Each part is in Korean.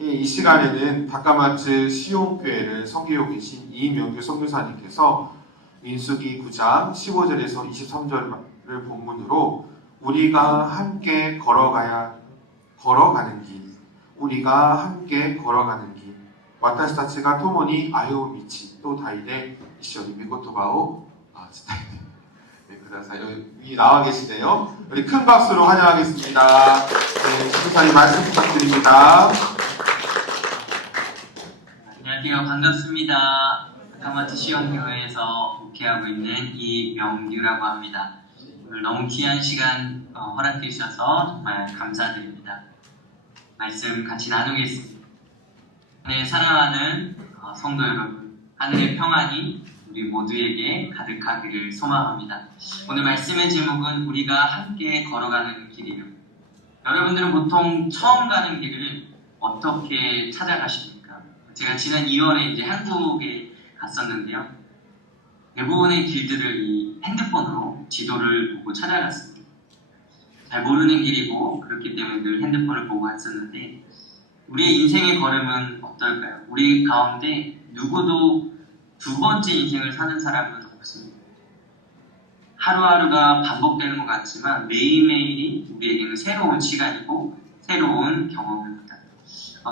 이 시간에는 다카마츠 시온교회를 섬기고 계신 이명규 선교사님께서 민수기 9장 15절에서 23절을 본문으로 우리가 함께 걸어가는 길, 우리가 함께 걸어가는 길, 와타시 타치가 토모니 아요 미치 또 다이데 이시오니 미코토바오 네, 그다사 여기 나와 계시네요. 우리 큰 박수로 환영하겠습니다. 네, 선교사님 말씀 부탁드립니다. 안녕하세요. 반갑습니다. 다카마츠 시온교회에서 목회하고 있는 이명규라고 합니다. 오늘 너무 귀한 시간 허락해 주셔서 정말 감사드립니다. 말씀 같이 나누겠습니다. 네, 사랑하는 성도 여러분, 하늘의 평안이 우리 모두에게 가득하기를 소망합니다. 오늘 말씀의 제목은 우리가 함께 걸어가는 길이에요. 여러분들은 보통 처음 가는 길을 어떻게 찾아가십니까? 제가 지난 2월에 이제 한국에 갔었는데요. 대부분의 길들을 이 핸드폰으로 지도를 보고 찾아갔습니다. 잘 모르는 길이고 그렇기 때문에 늘 핸드폰을 보고 갔었는데 우리의 인생의 걸음은 어떨까요? 우리 가운데 누구도 두 번째 인생을 사는 사람은 없습니다. 하루하루가 반복되는 것 같지만 매일매일이 우리에게는 새로운 시간이고 새로운 경험입니다.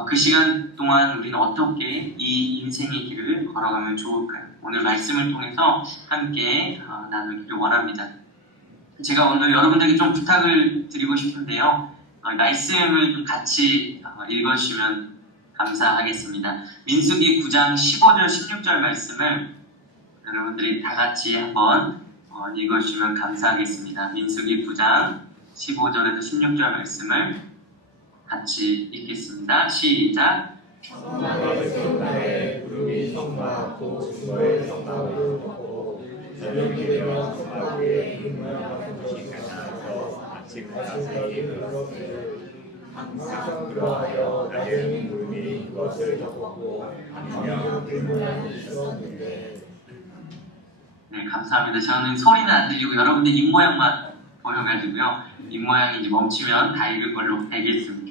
그 시간 동안 우리는 어떻게 이 인생의 길을 걸어가면 좋을까요? 오늘 말씀을 통해서 함께 나누기를 원합니다. 제가 오늘 여러분들에게 좀 부탁을 드리고 싶은데요. 말씀을 좀 같이 읽어주시면 감사하겠습니다. 민수기 9장 15절 16절 말씀을 여러분들이 다 같이 한번 읽어주시면 감사하겠습니다. 민수기 9장 15절에서 16절 말씀을 같이 읽겠습니다. 시작! 성막을 세운 날에 구름이 성막하고 중거의 성막을 덮고 저녁이 되면 성막 위에 긴 모양같은 것이 나타나서 아침과 사이에 그것을 항상 그러하여 낮에는 구름이 그것을 덮었고 밤에는 긴 모양이 있었는데. 네, 감사합니다. 저는 소리는 안 들리고 여러분들 입모양만 보여가지고요. 입모양이 이제 멈추면 다 읽을 걸로 알겠습니다.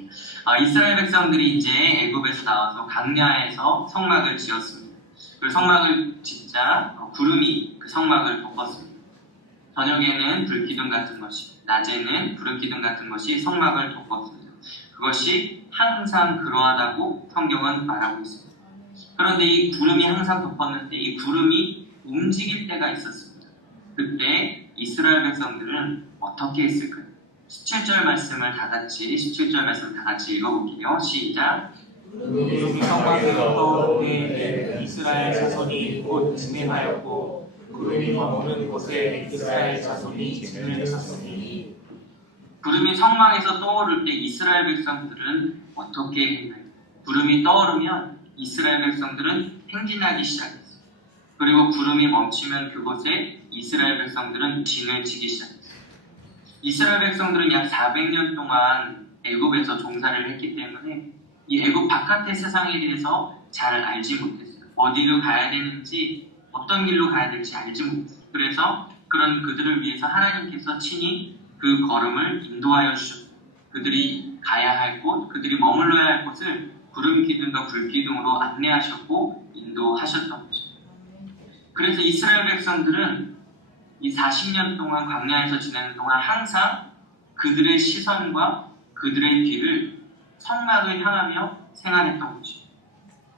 이스라엘 백성들이 이제 애굽에서 나와서 광야에서 성막을 지었습니다. 그 성막을 짓자 구름이 그 성막을 덮었습니다. 저녁에는 불기둥 같은 것이, 낮에는 구름기둥 같은 것이 성막을 덮었습니다. 그것이 항상 그러하다고 성경은 말하고 있습니다. 그런데 이 구름이 항상 덮었는데 이 구름이 움직일 때가 있었습니다. 그때 이스라엘 백성들은 어떻게 했을까요? 17절 말씀을 다 같이 읽어볼게요. 시작! 구름이 성막을 덮어 그에게 이스라엘 자손이 곧 진행하였고 구름이 머무는 곳에 이스라엘 자손이 진을 쳤으니. 구름이 성막에서 떠오를 때 이스라엘 백성들은 어떻게 했나요? 구름이 떠오르면 이스라엘 백성들은 행진하기 시작했어요. 그리고 구름이 멈추면 그곳에 이스라엘 백성들은 진을 치기 시작했어요. 이스라엘 백성들은 약 400년 동안 애굽에서 종사를 했기 때문에 이 애굽 바깥의 세상에 대해서 잘 알지 못했어요. 어디로 가야 되는지, 어떤 길로 가야 될지 알지 못했어요. 그래서 그런 그들을 위해서 하나님께서 친히 그 걸음을 인도하여 주셨어요. 그들이 가야 할 곳, 그들이 머물러야 할 곳을 구름 기둥과 불 기둥으로 안내하셨고 인도하셨던 것입니다. 그래서 이스라엘 백성들은 이 40년 동안 광야에서 지내는 동안 항상 그들의 시선과 그들의 귀를 성막을 향하며 생활했던 것입니다.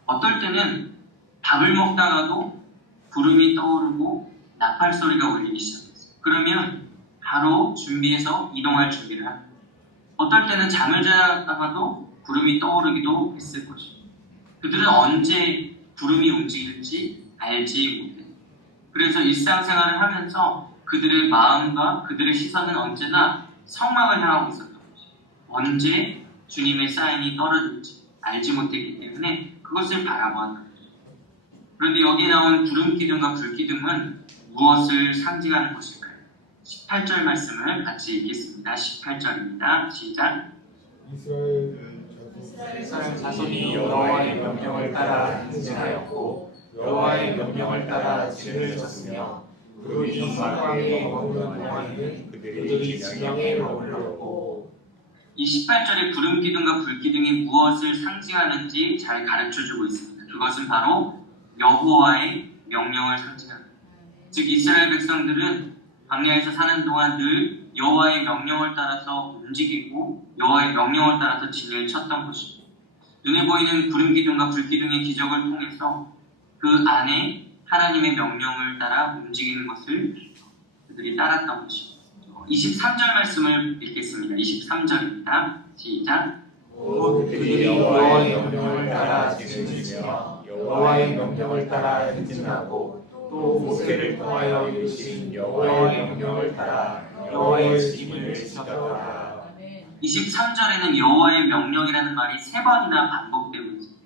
어떨 때는 밥을 먹다가도 구름이 떠오르고 나팔 소리가 울리기 시작했어요. 그러면 바로 준비해서 이동할 준비를 합니다. 어떨 때는 잠을 자다가도 구름이 떠오르기도 했을 것입니다. 그들은 언제 구름이 움직일지 알지 못했어요. 그래서 일상생활을 하면서 그들의 마음과 그들의 시선은 언제나 성막을 향하고 있었던 것이죠. 언제 주님의 사인이 떨어질지 알지 못했기 때문에 그것을 바라보았던 것이죠. 그런데 여기에 나온 구름기둥과 불기둥은 무엇을 상징하는 것일까요? 18절 말씀을 같이 읽겠습니다. 18절입니다. 시작! 이스라엘 자손이 여호와의 명령을 따라 행진하였고 여호와의 명령을 따라 진을 쳤으며 구름이 성막에 머무는 동안에는 그들이 진영에 머물렀고. 이 18절의 구름 기둥과 불 기둥이 무엇을 상징하는지 잘 가르쳐주고 있습니다. 그것은 바로 여호와의 명령을 상징합니다. 즉 이스라엘 백성들은 광야에서 사는 동안 늘 여호와의 명령을 따라서 움직이고 여호와의 명령을 따라서 진을 쳤던 것입니다. 눈에 보이는 구름 기둥과 불 기둥의 기적을 통해서 그 안에 하나님의 명령을 따라 움직이는 것을 그들이 따랐던 것입니다. 23절 말씀을 읽겠습니다. 23절입니다. 시작. 곧 그들이 여호와의 명령을 따라 지키며 여호와의 명령을 따라 행진하고 또 모세를 통하여 이루신 여호와의 명령을 따라 여호와의 지킴을 지켰다. 23절에는 여호와의 명령이라는 말이 3번이나 반복되고 있습니다.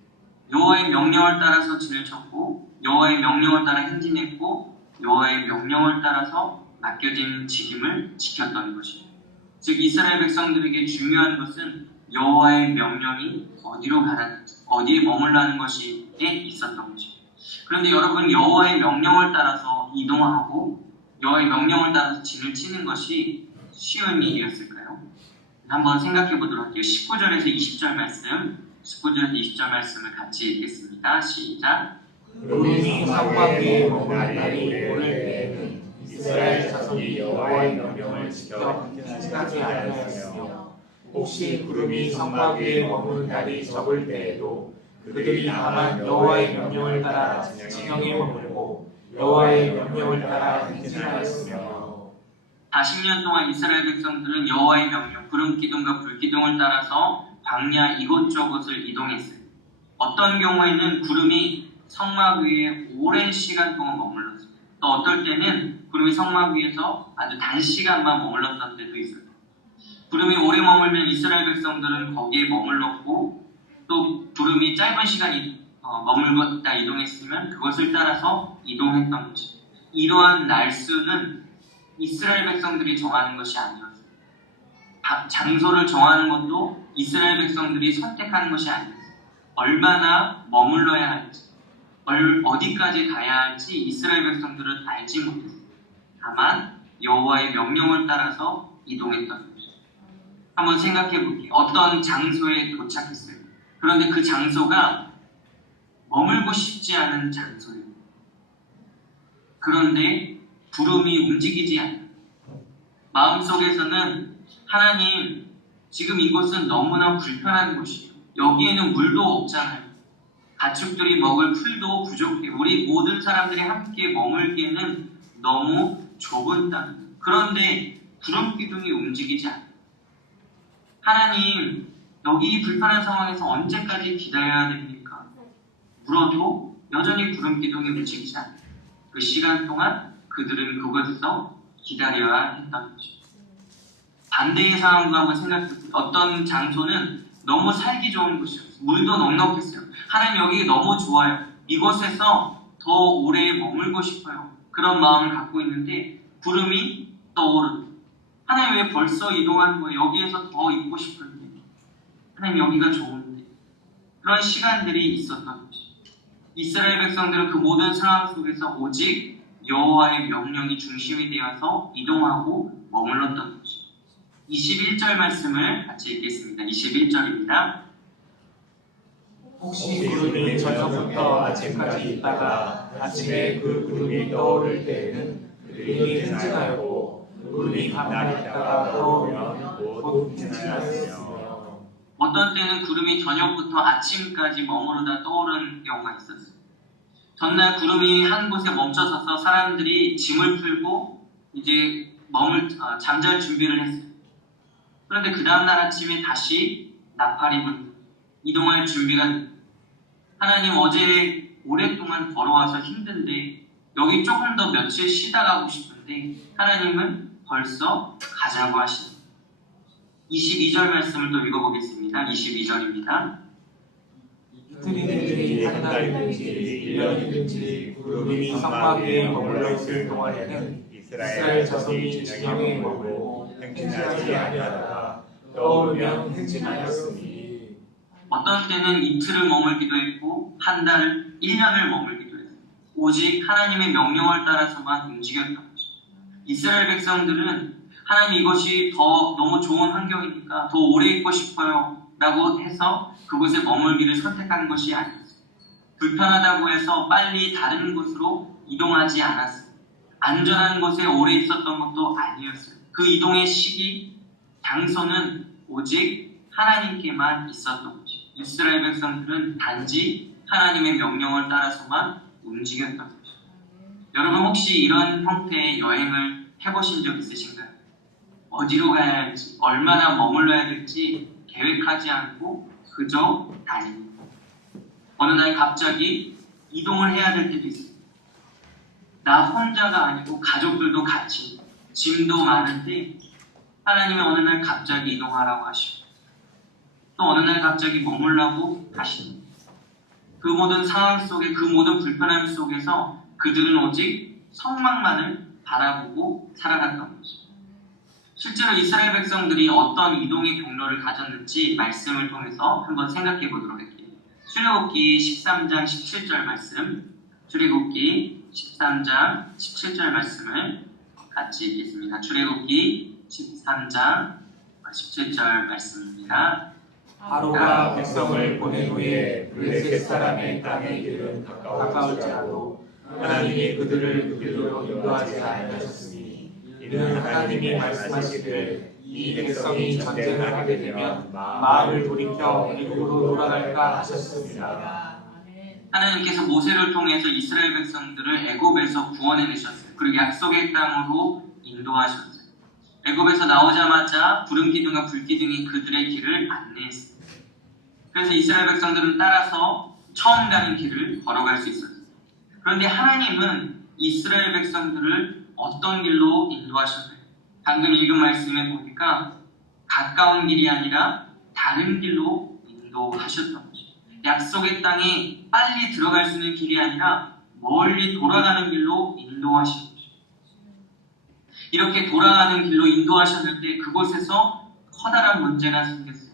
여호와의 명령을 따라서 진을 쳤고 여호와의 명령을 따라 행진했고 여호와의 명령을 따라서 맡겨진 지킴을 지켰던 것입니다. 즉 이스라엘 백성들에게 중요한 것은 여호와의 명령이 어디로 가라는지, 어디에 머물라는 것이 있었던 것입니다. 그런데 여러분, 여호와의 명령을 따라서 이동하고 여호와의 명령을 따라서 진을 치는 것이 쉬운 일이었을까요? 한번 생각해 보도록 할게요. 19절에서 20절 말씀, 19절에서 20절 말씀을 같이 읽겠습니다. 시작. 구름이 성막 위에 머무는 날이 오를 때에는 이스라엘 자손이 여호와의 명령을 지켜 행진하지 아니하였으며 혹시 구름이 성막 위에 머무는 날이 적을 때에도 그들이 다만 여호와의 명령을 따라 진영에 머물고 여호와의 명령을 따라 행진하였으며 40년 동안 이스라엘 백성들은 여호와의 명령, 구름 기둥과 불 기둥을 따라서 광야 이곳저곳을 이동했어요. 어떤 경우에는 구름이 성막 위에 오랜 시간 동안 머물렀어요. 또 어떨 때는 구름이 성막 위에서 아주 단시간만 머물렀던 때도 있어요. 구름이 오래 머물면 이스라엘 백성들은 거기에 머물렀고 또 구름이 짧은 시간 머물렀다 이동했으면 그것을 따라서 이동했던 것이죠. 이러한 날수는 이스라엘 백성들이 정하는 것이 아니었어요. 장소를 정하는 것도 이스라엘 백성들이 선택하는 것이 아니었어요. 얼마나 머물러야 할지, 어디까지 가야 할지 이스라엘 백성들은 알지 못했어요. 다만 여호와의 명령을 따라서 이동했던 것이죠. 한번 생각해 볼게요. 어떤 장소에 도착했어요. 그런데 그 장소가 머물고 싶지 않은 장소예요. 그런데 구름이 움직이지 않아요. 마음속에서는 하나님, 지금 이곳은 너무나 불편한 곳이에요. 여기에는 물도 없잖아요. 가축들이 먹을 풀도 부족해. 우리 모든 사람들이 함께 머물기에는 너무 좁은 땅. 그런데 구름 기둥이 움직이지 않아요. 하나님, 여기 불편한 상황에서 언제까지 기다려야 됩니까? 물어도 여전히 구름 기둥이 움직이지 않아요. 그 시간 동안 그들은 그곳에서 기다려야 했던 것이죠. 반대의 상황도 한번 생각해보세요. 어떤 장소는 너무 살기 좋은 곳이었어요. 물도 넉넉했어요. 하나님, 여기 너무 좋아요. 이곳에서 더 오래 머물고 싶어요. 그런 마음을 갖고 있는데 구름이 떠오르고, 하나님 왜 벌써 이동하는 거예요? 여기에서 더 있고 싶은데, 하나님 여기가 좋은데. 그런 시간들이 있었던 것이죠. 이스라엘 백성들은 그 모든 상황 속에서 오직 여호와의 명령이 중심이 되어서 이동하고 머물렀던 것이죠. 21절 말씀을 같이 읽겠습니다. 21절입니다. 혹시 구름이 저녁부터 아침까지 있다가 아침에 그 구름이 떠오를 때에는 그들이 행진하였고 구름이 가만히 있다가 떠오르면 곧 행진하였으며 어떤 때는 구름이 저녁부터 아침까지 머무르다 떠오르는 경우가 있었어요. 전날 구름이 한 곳에 멈춰서서 사람들이 짐을 풀고 이제 잠잘 준비를 했어요. 그런데 그 다음날 아침에 다시 나팔이 불고 이동할 준비가 됐어요. 하나님, 어제 오랫동안 걸어와서 힘든데 여기 조금 더 며칠 쉬다 가고 싶은데 하나님은 벌써 가자고 하시네요. 22절 말씀을 또 읽어보겠습니다. 22절입니다. 이틀이든지 한 달이든지 1년이든지 구름이 성막 위에 머물러 있을 동안에는 이스라엘 자손이 진영에 머물고 행진하지 아니하다가 떠오르면 행진하였으니 어떤 때는 이틀을 머물기도 했고 한 달, 1년을 머물기도 했어요. 오직 하나님의 명령을 따라서만 움직였던 것이죠. 이스라엘 백성들은 하나님 이것이 더 너무 좋은 환경이니까 더 오래 있고 싶어요 라고 해서 그곳에 머물기를 선택한 것이 아니었어요. 불편하다고 해서 빨리 다른 곳으로 이동하지 않았어요. 안전한 곳에 오래 있었던 것도 아니었어요. 그 이동의 시기, 장소는 오직 하나님께만 있었던 것이죠. 이스라엘 백성들은 단지 하나님의 명령을 따라서만 움직였던 것이죠. 여러분 혹시 이런 형태의 여행을 해보신 적 있으신가요? 어디로 가야 할지, 얼마나 머물러야 될지 계획하지 않고 그저 다닙니다. 어느 날 갑자기 이동을 해야 될 때도 있습니다. 나 혼자가 아니고 가족들도 같이, 짐도 많은데 하나님이 어느 날 갑자기 이동하라고 하시고 또 어느 날 갑자기 머물라고 하십니다. 그 모든 상황 속에, 그 모든 불편함 속에서 그들은 오직 성막만을 바라보고 살아갔던 것입니다. 실제로 이스라엘 백성들이 어떤 이동의 경로를 가졌는지 말씀을 통해서 한번 생각해 보도록 할게요. 출애굽기 13장 17절 말씀, 출애굽기 13장 17절 말씀을 같이 읽겠습니다. 출애굽기 13장 17절 말씀입니다. 바로가 백성을 보낸 후에 블레셋 사람의 땅의 길은 가까울지라도 하나님이 그들을 그 길로 인도하지 않으셨으니 이는 하나님이 말씀하시기를 이 백성이 전쟁을 하게 되면 마음을 돌이켜 애굽으로 돌아갈까 하셨습니다. 하나님께서 모세를 통해서 이스라엘 백성들을 애굽에서 구원해내셨어요. 그리고 약속의 땅으로 인도하셨어요. 애굽에서 나오자마자 구름 기둥과 불 기둥이 그들의 길을 안내했어요. 그래서 이스라엘 백성들은 따라서 처음 가는 길을 걸어갈 수 있었어요. 그런데 하나님은 이스라엘 백성들을 어떤 길로 인도하셨나요? 방금 읽은 말씀에 보니까 가까운 길이 아니라 다른 길로 인도하셨던 것이죠. 약속의 땅에 빨리 들어갈 수 있는 길이 아니라 멀리 돌아가는 길로 인도하신 것이죠. 이렇게 돌아가는 길로 인도하셨는데 그곳에서 커다란 문제가 생겼어요.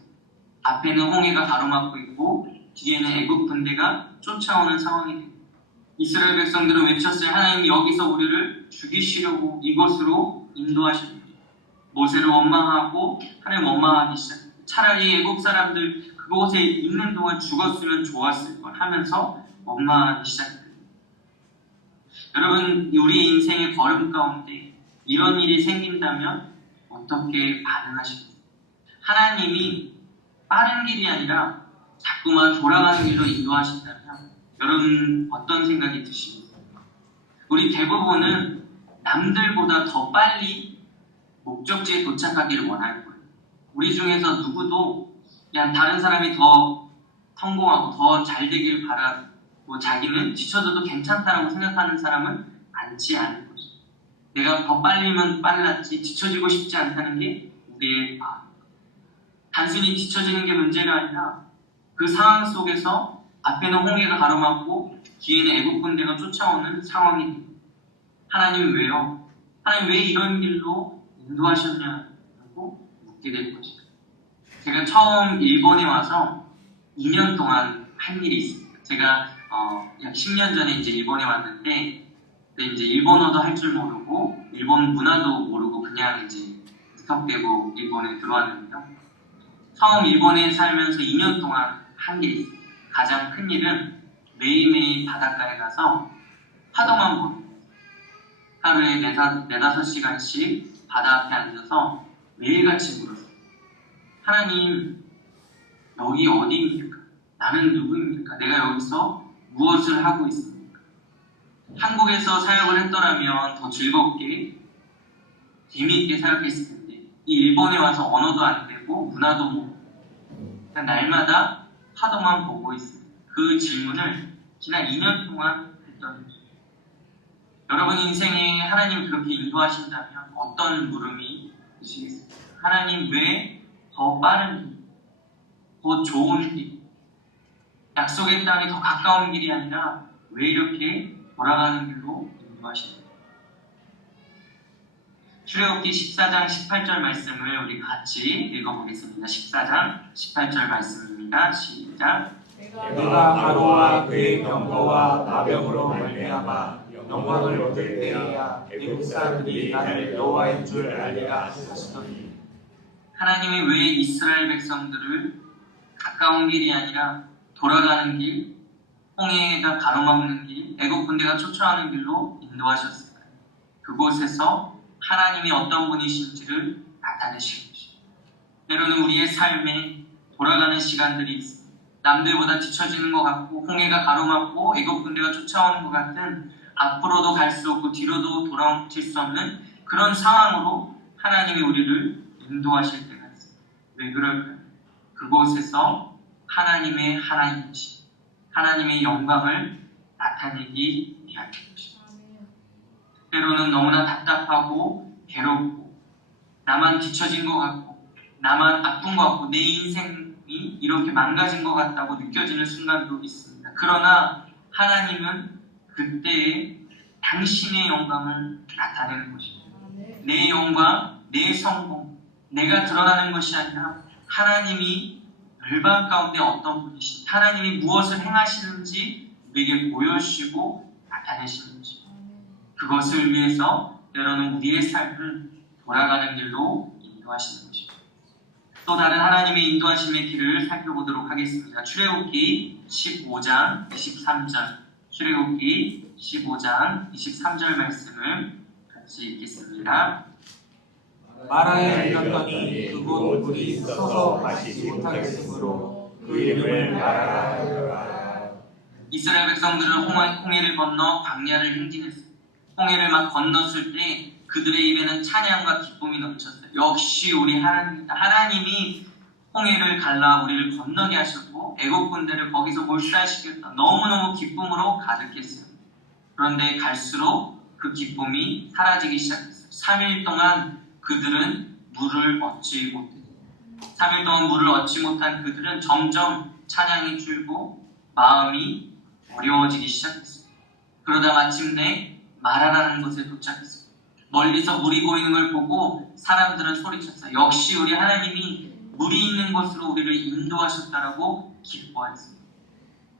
앞에는 홍해가 가로막고 있고 뒤에는 애굽 군대가 쫓아오는 상황이 됩니다. 이스라엘 백성들은 외쳤어요. 하나님 여기서 우리를 죽이시려고 이곳으로 인도하십니다. 모세를 원망하고 하나님 원망하기 시작합니다. 차라리 애굽 사람들 그곳에 있는 동안 죽었으면 좋았을 걸 하면서 원망하기 시작합니다. 여러분 우리의 인생의 걸음 가운데 이런 일이 생긴다면 어떻게 반응하시겠어요? 하나님이 빠른 길이 아니라 자꾸만 돌아가는 길로 인도하신다면 여러분 어떤 생각이 드십니까? 우리 대부분은 남들보다 더 빨리 목적지에 도착하기를 원할 거예요. 우리 중에서 누구도 그냥 다른 사람이 더 성공하고 더 잘 되길 바라고 자기는 지쳐져도 괜찮다라고 생각하는 사람은 많지 않을 것이죠. 내가 더 빨리면 빨랐지 지쳐지고 싶지 않다는 게 우리의 마음. 단순히 지쳐지는 게 문제가 아니라 그 상황 속에서 앞에는 홍해가 가로막고 뒤에는 애국 군대가 쫓아오는 상황이 됩니다. 하나님 왜요? 하나님 왜 이런 길로 인도하셨냐고 묻게 될 것이죠. 제가 처음 일본에 와서 2년 동안 한 일이 있습니다. 제가 약 10년 전에 이제 일본에 왔는데 그때 이제 일본어도 할 줄 모르고 일본 문화도 모르고 그냥 이제 무턱대고 일본에 들어왔는데요. 처음 일본에 살면서 2년 동안 한 일이 있습니다. 가장 큰 일은 매일매일 바닷가에 가서 파도만 보는 거예요. 하루에 4-5시간씩 바다 앞에 앉아서 매일같이 물었어요. 하나님, 여기 어디입니까? 나는 누구입니까? 내가 여기서 무엇을 하고 있습니까? 한국에서 사역을 했더라면 더 즐겁게 재미있게 사역했을 텐데 이 일본에 와서 언어도 안 되고 문화도 모르고 그냥 날마다 파도만 보고 있습니다. 그 질문을 지난 2년 동안 했던 거죠. 여러분 인생에 하나님이 그렇게 인도하신다면 어떤 물음이 드시겠습니까? 하나님 왜 더 빠른 길, 더 좋은 길, 약속의 땅에 더 가까운 길이 아니라 왜 이렇게 돌아가는 길로 인도하십니까? 출애굽기 14장 18절 말씀을 우리 같이 읽어보겠습니다. 14장 18절 말씀입니다. 시작. 내가 바로와 그의 병거와 나병으로 말미암아 영광을 얻을 때에야 애국 사람들이 나를 여호와인 줄 알리라 하시더니 하나님이 왜 이스라엘 백성들을 가까운 길이 아니라 돌아가는 길, 홍해가 가로막는 길, 애국 군대가 쫓아오는 길로 인도하셨을까요? 그곳에서 하나님이 어떤 분이신지를 나타내신 것입니다. 때로는 우리의 삶에 돌아가는 시간들이 있습니다. 남들보다 뒤처지는 것 같고 홍해가 가로막고 애국 군대가 쫓아오는 것 같은 앞으로도 갈 수 없고 뒤로도 돌아칠 수 없는 그런 상황으로 하나님이 우리를 인도하실 때가 있습니다. 왜 그럴까요? 그곳에서 하나님의 하나님이신 하나님의 영광을 나타내기 위한 것입니다. 때로는 너무나 답답하고 괴롭고 나만 뒤처진 것 같고 나만 아픈 것 같고 내 인생이 이렇게 망가진 것 같다고 느껴지는 순간도 있습니다. 그러나 하나님은 그때에 당신의 영광을 나타내는 것입니다. 내 영광, 내 성공, 내가 드러나는 것이 아니라 하나님이 열방 가운데 어떤 분이신지 하나님이 무엇을 행하시는지 우리에게 보여주시고 나타내시는 것입니다. 그것을 위해서 때로는 우리의 삶을 돌아가는 길로 인도하시는 것입니다. 또 다른 하나님의 인도하심의 길을 살펴보도록 하겠습니다. 출애굽기 15장 23절 출애굽기 15장 23절 말씀을 같이 읽겠습니다. 마라에 이르렀더니 그곳 물이 서서 마시지 못하겠으므로 그 이름을 마라라 하더라. 이스라엘 백성들은 홍해를 건너 광야를 행진했습니다. 홍해를 막 건넜을 때 그들의 입에는 찬양과 기쁨이 넘쳤어요. 역시 우리 하나님이다. 하나님이 홍해를 갈라 우리를 건너게 하셨고 애국 군대를 거기서 몰수하시겠다. 너무너무 기쁨으로 가득했어요. 그런데 갈수록 그 기쁨이 사라지기 시작했어요. 3일 동안 그들은 물을 얻지 못했어요. 3일 동안 물을 얻지 못한 그들은 점점 찬양이 줄고 마음이 어려워지기 시작했어요. 그러다 마침내 마라라는 곳에 도착했어요. 멀리서 물이 보이는 걸 보고 사람들은 소리쳤어요. 역시 우리 하나님이 물이 있는 곳으로 우리를 인도하셨다라고 기뻐했습니다.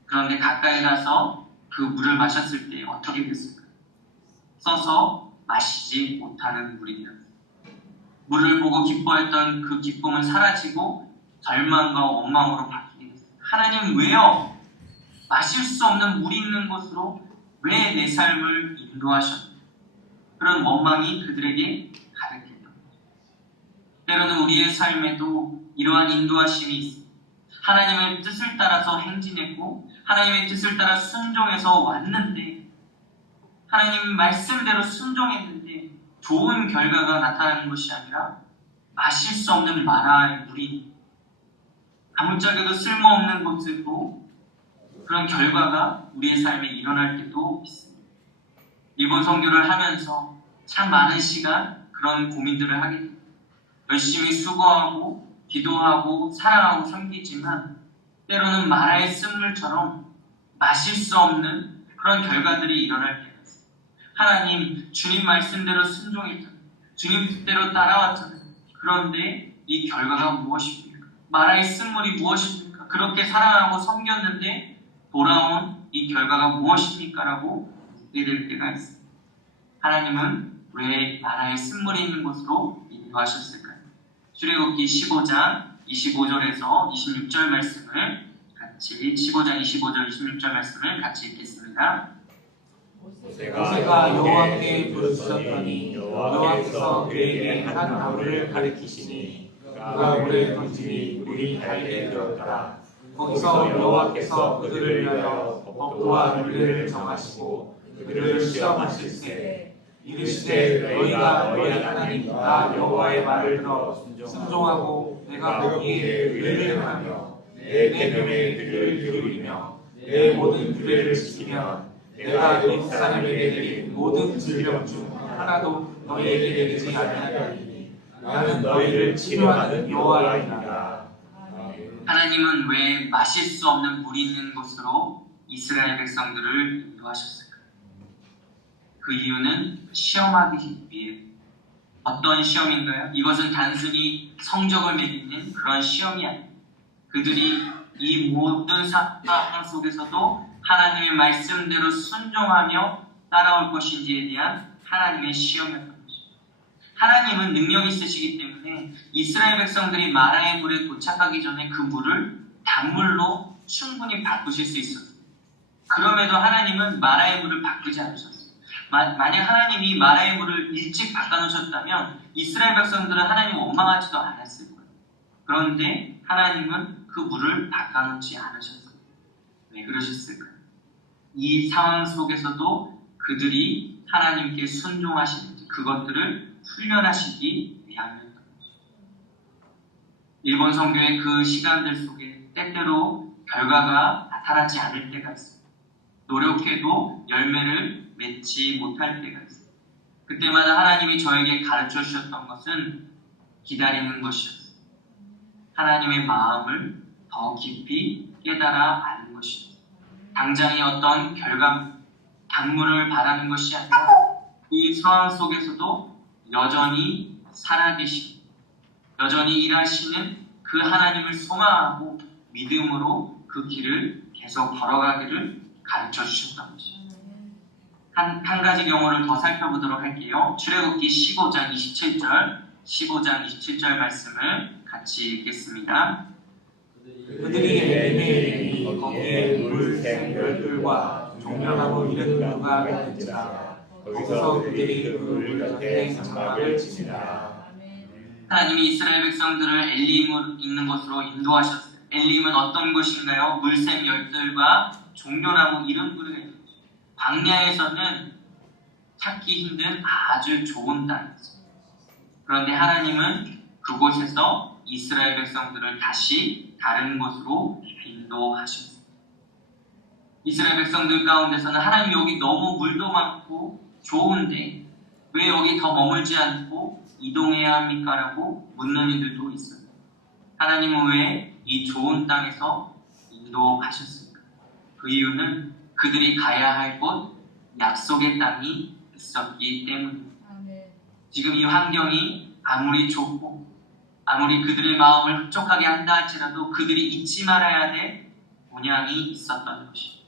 그런데 가까이 가서 그 물을 마셨을 때 어떻게 됐을까요? 써서 마시지 못하는 물이 되었습니다. 물을 보고 기뻐했던 그 기쁨은 사라지고 절망과 원망으로 바뀌게 됐습니다. 하나님 왜요? 마실 수 없는 물이 있는 곳으로 왜 내 삶을 인도하셨나요? 그런 원망이 그들에게 가득했던 거죠. 때로는 우리의 삶에도 이러한 인도하심이 있습니다. 하나님의 뜻을 따라서 행진했고 하나님의 뜻을 따라 순종해서 왔는데 하나님 말씀대로 순종했는데 좋은 결과가 나타나는 것이 아니라 마실 수 없는 마라의 물이 아무짝에도 쓸모없는 곳으로 그런 결과가 우리의 삶에 일어날 때도 있습니다. 일본 선교를 하면서 참 많은 시간 그런 고민들을 하게 됩니다. 열심히 수고하고 기도하고 사랑하고 섬기지만 때로는 마라의 쓴물처럼 마실 수 없는 그런 결과들이 일어날 때가 있습니다. 하나님 주님 말씀대로 순종했잖아요. 주님 뜻대로 따라왔잖아요. 그런데 이 결과가 무엇입니까? 마라의 쓴물이 무엇입니까? 그렇게 사랑하고 섬겼는데 돌아온 이 결과가 무엇입니까? 라고 묻게 될 때가 있습니다. 하나님은 왜 마라의 쓴물이 있는 곳으로 인도하셨을까요? 출애굽기 15장 25절에서 26절 말씀을 같이 15장 25절 26절 말씀을 같이 읽겠습니다. 모세가 여호와께 부르짖었더니 여호와께서 그에게 한 나무를 가리키시니 그가 물에 던지니 물이 달게 되었더라. 거기서 여호와께서 그들을 위하여 법도와 윤례를 정하시고 그들을 시험하실세 이르시되 너희가 너희 하나님 나 여호와의 말을 들어 순종하고 내가 거기에 의를 행하며 내 계명의 귀를 기울이며 내 모든 규례를 지키면 내가 예루살렘에게 내린 모든 질병 중 하나도 너희에게 내리지 아니하리니 나는 너희를 치료하는 여호와이니라. 하나님은 왜 마실 수 없는 물이 있는 곳으로 이스라엘 백성들을 인도하셨을까요? 그 이유는 시험하기 위해. 어떤 시험인가요? 이것은 단순히 성적을 매기는 그런 시험이 아닙니다. 그들이 이 모든 상황 속에서도 하나님의 말씀대로 순종하며 따라올 것인지에 대한 하나님의 시험이었던 것입니다. 하나님은 능력이 있으시기 때문에 이스라엘 백성들이 마라의 물에 도착하기 전에 그 물을 단물로 충분히 바꾸실 수 있었어요. 그럼에도 하나님은 마라의 물을 바꾸지 않으셨어요. 만약 하나님이 마라의 물을 일찍 바꿔놓으셨다면 이스라엘 백성들은 하나님 원망하지도 않았을 거예요. 그런데 하나님은 그 물을 바꿔놓지 않으셨어요. 왜 그러셨을까요? 이 상황 속에서도 그들이 하나님께 순종하시는지 그것들을 훈련하시기 위함이었던 것이죠. 일본 선교의 그 시간들 속에 때때로 결과가 나타나지 않을 때가 있어요. 노력해도 열매를 맺지 못할 때가 있어요. 그때마다 하나님이 저에게 가르쳐 주셨던 것은 기다리는 것이었어요. 하나님의 마음을 더 깊이 깨달아 아는 것이었어요. 당장의 어떤 결과, 단물을 바라는 것이 아니라 이 상황 속에서도 여전히 살아계시고 여전히 일하시는 그 하나님을 소망하고 믿음으로 그 길을 계속 걸어가기를 가르쳐 주셨던 것이죠. 한 가지 경우를 더 살펴보도록 할게요. 출애굽기 15장 27절 말씀을 같이 읽겠습니다. 그들이 엘림에 이르니 거기에 물샘 열둘과 종려나무 70그루가 있는지라 거기서 그들이 그 물 곁에 장막을 치니라. 하나님이 이스라엘 백성들을 엘림 있는 곳으로 인도하셨어요. 엘림은 어떤 곳인가요? 물샘 열둘과 종려나무 70그루가 있는 곳. 광야에서는 찾기 힘든 아주 좋은 땅이었어요. 그런데 하나님은 그곳에서 이스라엘 백성들을 다시 다른 곳으로 인도하셨습니다. 이스라엘 백성들 가운데서는 하나님 여기 너무 물도 많고 좋은데 왜 여기 더 머물지 않고 이동해야 합니까? 라고 묻는 이들도 있어요. 하나님은 왜 이 좋은 땅에서 인도하셨습니까? 그 이유는 그들이 가야 할 곳 약속의 땅이 있었기 때문입니다. 지금 이 환경이 아무리 좁고 아무리 그들의 마음을 흡족하게 한다 할지라도 그들이 잊지 말아야 될 본향이 있었던 것이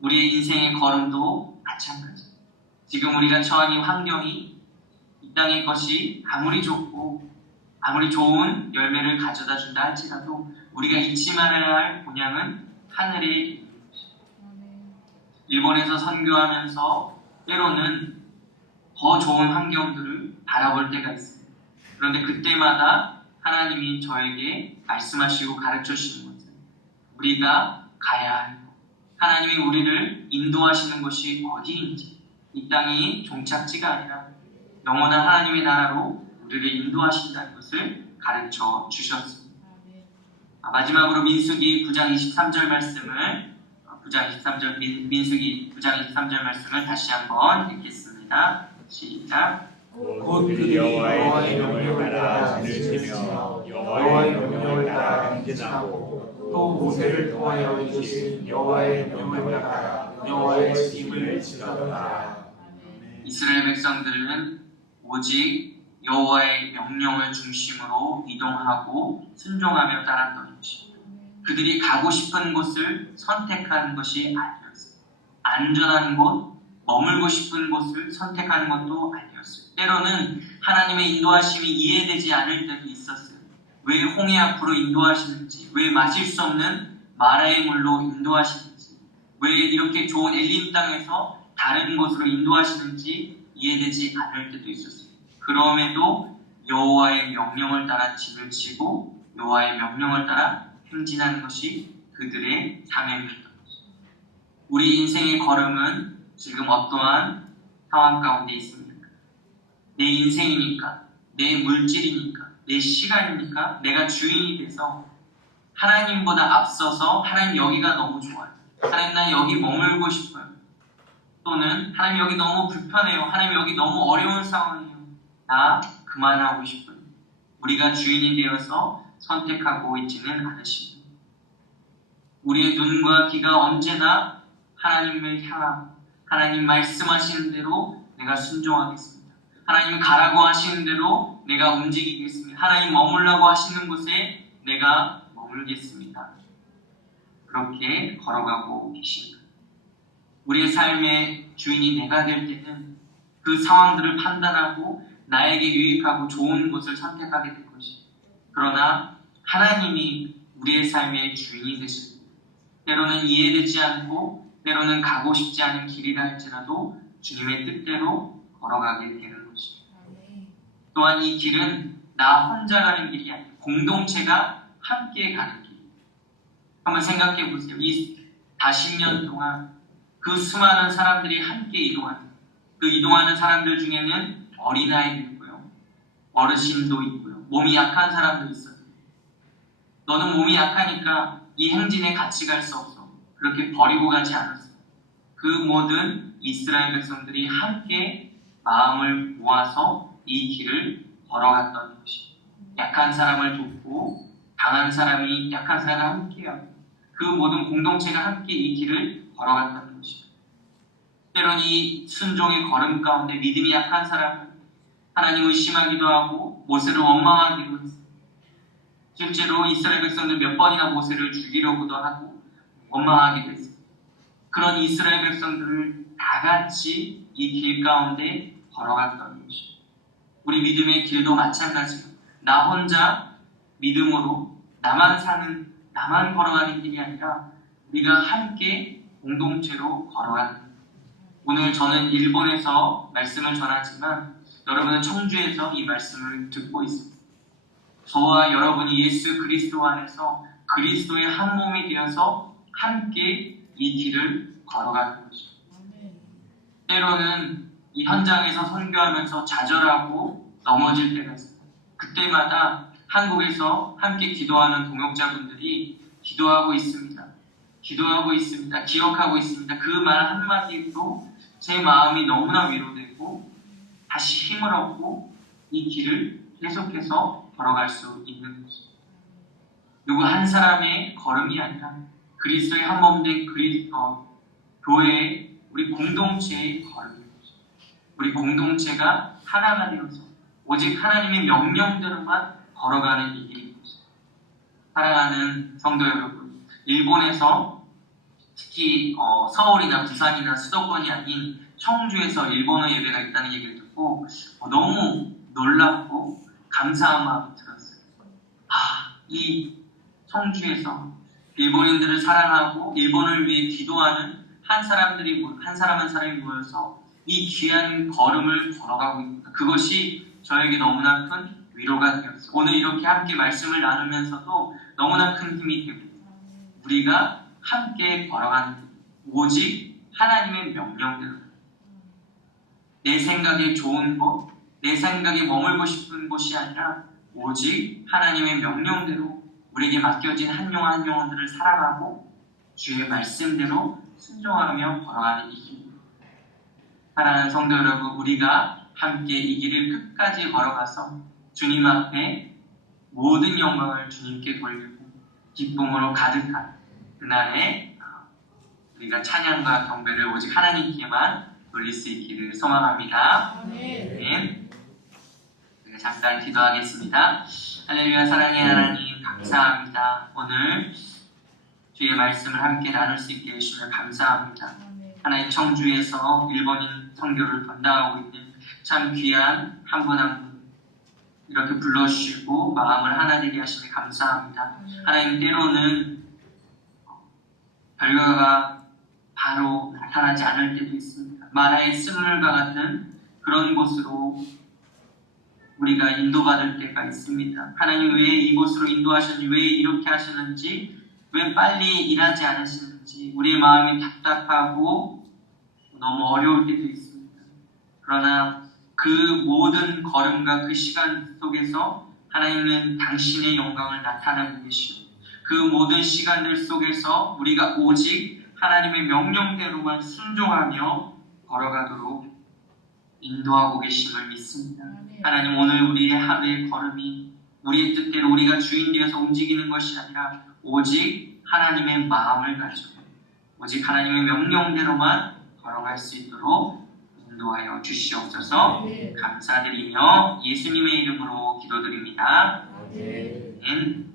우리의 인생의 걸음도 마찬가지. 지금 우리가 처한 이 환경이 이 땅의 것이 아무리 좁고 아무리 좋은 열매를 가져다 준다 할지라도 우리가 잊지 말아야 할 본향은 하늘에 있는 것입니다. 일본에서 선교하면서 때로는 더 좋은 환경들을 바라볼 때가 있습니다. 그런데 그때마다 하나님이 저에게 말씀하시고 가르쳐 주시는 것은 우리가 가야 할 곳, 하나님이 우리를 인도하시는 것이 어디인지 이 땅이 종착지가 아니라 영원한 하나님의 나라로 우리를 인도하신다는 것을 가르쳐 주셨습니다. 마지막으로 민수기 9장 23절 말씀을 민수기 9장 23절 말씀을 다시 한번 읽겠습니다. 시작. 곧 그들이 여호와의 명령을 따라 진을 치며 여호와의 명령을 따라 행진하고 또 모세를 통하여 이루신 여호와의 명령을 따라 여호와의 집을 지켰다. 이스라엘 백성들은 오직 여호와의 명령을 중심으로 이동하고 순종하며 따랐던 것입니다. 그들이 가고 싶은 곳을 선택한 것이 아니었어요. 안전한 곳, 머물고 싶은 곳을 선택하는 것도 아니었어요. 때로는 하나님의 인도하심이 이해되지 않을 때도 있었어요. 왜 홍해 앞으로 인도하시는지, 왜 마실 수 없는 마라의 물로 인도하시는지, 왜 이렇게 좋은 엘림 땅에서 다른 곳으로 인도하시는지 이해되지 않을 때도 있었어요. 그럼에도 여호와의 명령을 따라 집을 치고 여호와의 명령을 따라 행진하는 것이 그들의 사명이었던 것입니다. 우리 인생의 걸음은 지금 어떠한 상황 가운데 있습니까? 내 인생이니까, 내 물질이니까, 내 시간이니까 내가 주인이 돼서 하나님보다 앞서서 하나님 여기가 너무 좋아요. 하나님 나 여기 머물고 싶어요. 또는 하나님 여기 너무 불편해요. 하나님 여기 너무 어려운 상황이에요. 나 그만하고 싶어요. 우리가 주인이 되어서 선택하고 있지는 않으십니다. 우리의 눈과 귀가 언제나 하나님을 향하고 하나님 말씀하시는 대로 내가 순종하겠습니다. 하나님 가라고 하시는 대로 내가 움직이겠습니다. 하나님 머물라고 하시는 곳에 내가 머물겠습니다. 그렇게 걸어가고 계십니다. 우리의 삶의 주인이 내가 될 때는 그 상황들을 판단하고 나에게 유익하고 좋은 곳을 선택하게 될 것이에요. 그러나 하나님이 우리의 삶의 주인이 되실 때 때로는 이해되지 않고 때로는 가고 싶지 않은 길이라 할지라도 주님의 뜻대로 걸어가게 되는 것이에요. 또한 이 길은 나 혼자 가는 길이 아니라 공동체가 함께 가는 길이에요. 한번 생각해 보세요. 이 40년 동안 그 수많은 사람들이 함께 이동하는 그 이동하는 사람들 중에는 어린아이도 있고요. 어르신도 있고요. 몸이 약한 사람도 있어요. 너는 몸이 약하니까 이 행진에 같이 갈 수 없어. 그렇게 버리고 가지 않았어요. 그 모든 이스라엘 백성들이 함께 마음을 모아서 이 길을 걸어갔던 것이에요. 약한 사람을 돕고 강한 사람이 약한 사람과 함께하고 그 모든 공동체가 함께 이 길을 걸어갔던 것이에요. 때론 이 순종의 걸음 가운데 믿음이 약한 사람은 하나님을 의심하기도 하고 모세를 원망하기도 했어요. 실제로 이스라엘 백성들 몇 번이나 모세를 죽이려고도 하고 원망하기도 했어요. 그런 이스라엘 백성들을 다 같이 이 길 가운데 걸어갔던 것이에요. 우리 믿음의 길도 마찬가지예요. 나 혼자 믿음으로 나만 걸어가는 길이 아니라 우리가 함께 공동체로 걸어가는 길. 오늘 저는 일본에서 말씀을 전하지만 여러분은 청주에서 이 말씀을 듣고 있습니다. 저와 여러분이 예수 그리스도 안에서 그리스도의 한 몸이 되어서 함께 이 길을 걸어가는 것입니다. 때로는 이 현장에서 선교하면서 좌절하고 넘어질 때가 있습니다. 그때마다 한국에서 함께 기도하는 동역자분들이 기도하고 있습니다. 기도하고 있습니다. 기억하고 있습니다. 그 말 한마디로 제 마음이 너무나 위로되고 다시 힘을 얻고 이 길을 계속해서 걸어갈 수 있는 것입니다. 누구 한 사람의 걸음이 아니라 그리스도의 한 몸 된 교회의 우리 공동체의 걸음입니다. 우리 공동체가 하나가 되어서 오직 하나님의 명령대로만 걸어가는 이 길입니다. 사랑하는 성도 여러분, 일본에서 특히 서울이나 부산이나 수도권이 아닌 청주에서 일본어 예배가 있다는 얘기를 듣고 너무 놀랍고 감사한 마음이 들었어요. 이 청주에서 일본인들을 사랑하고 일본을 위해 기도하는 한 사람 한 사람이 모여서 이 귀한 걸음을 걸어가고 있구나. 그것이 저에게 너무나 큰 위로가 되었어요. 오늘 이렇게 함께 말씀을 나누면서도 너무나 큰 힘이 됩니다. 우리가 함께 걸어가는 길, 오직 하나님의 명령대로 내 생각에 좋은 것, 내 생각에 머물고 싶은 곳이 아니라 오직 하나님의 명령대로 우리에게 맡겨진 한 영혼 한 영혼들을 사랑하고 주의 말씀대로 순종하며 걸어가는 이 길. 사랑하는 성도 여러분, 우리가 함께 이 길을 끝까지 걸어가서 주님 앞에 모든 영광을 주님께 돌리고 기쁨으로 가득한 그날에 우리가 찬양과 경배를 오직 하나님께만 돌릴 수 있기를 소망합니다. 아멘. 우리가 잠깐 기도하겠습니다. 할렐루야. 사랑의 하나님 감사합니다. 오늘 주의 말씀을 함께 나눌 수 있게 해주시면 감사합니다. 하나님 청주에서 일본인 선교를 담당하고 있는 참 귀한 한 분 한 분 이렇게 불러주시고 마음을 하나 되게 하시니 감사합니다. 하나님 때로는 결과가 바로 나타나지 않을 때도 있습니다. 마라의 쓴물과 같은 그런 곳으로 우리가 인도받을 때가 있습니다. 하나님 왜 이곳으로 인도하셨는지, 왜 이렇게 하셨는지, 왜 빨리 일하지 않으시는지 우리의 마음이 답답하고 너무 어려울 때도 있습니다. 그러나 그 모든 걸음과 그 시간 속에서 하나님은 당신의 영광을 나타내고 계시고 그 모든 시간들 속에서 우리가 오직 하나님의 명령대로만 순종하며 걸어가도록 인도하고 계심을 믿습니다. 하나님 오늘 우리의 하루의 걸음이 우리의 뜻대로 우리가 주인 되어서 움직이는 것이 아니라 오직 하나님의 마음을 가지고 오직 하나님의 명령대로만 걸어갈 수 있도록 인도하여 주시옵소서. 감사드리며 예수님의 이름으로 기도드립니다. 아멘.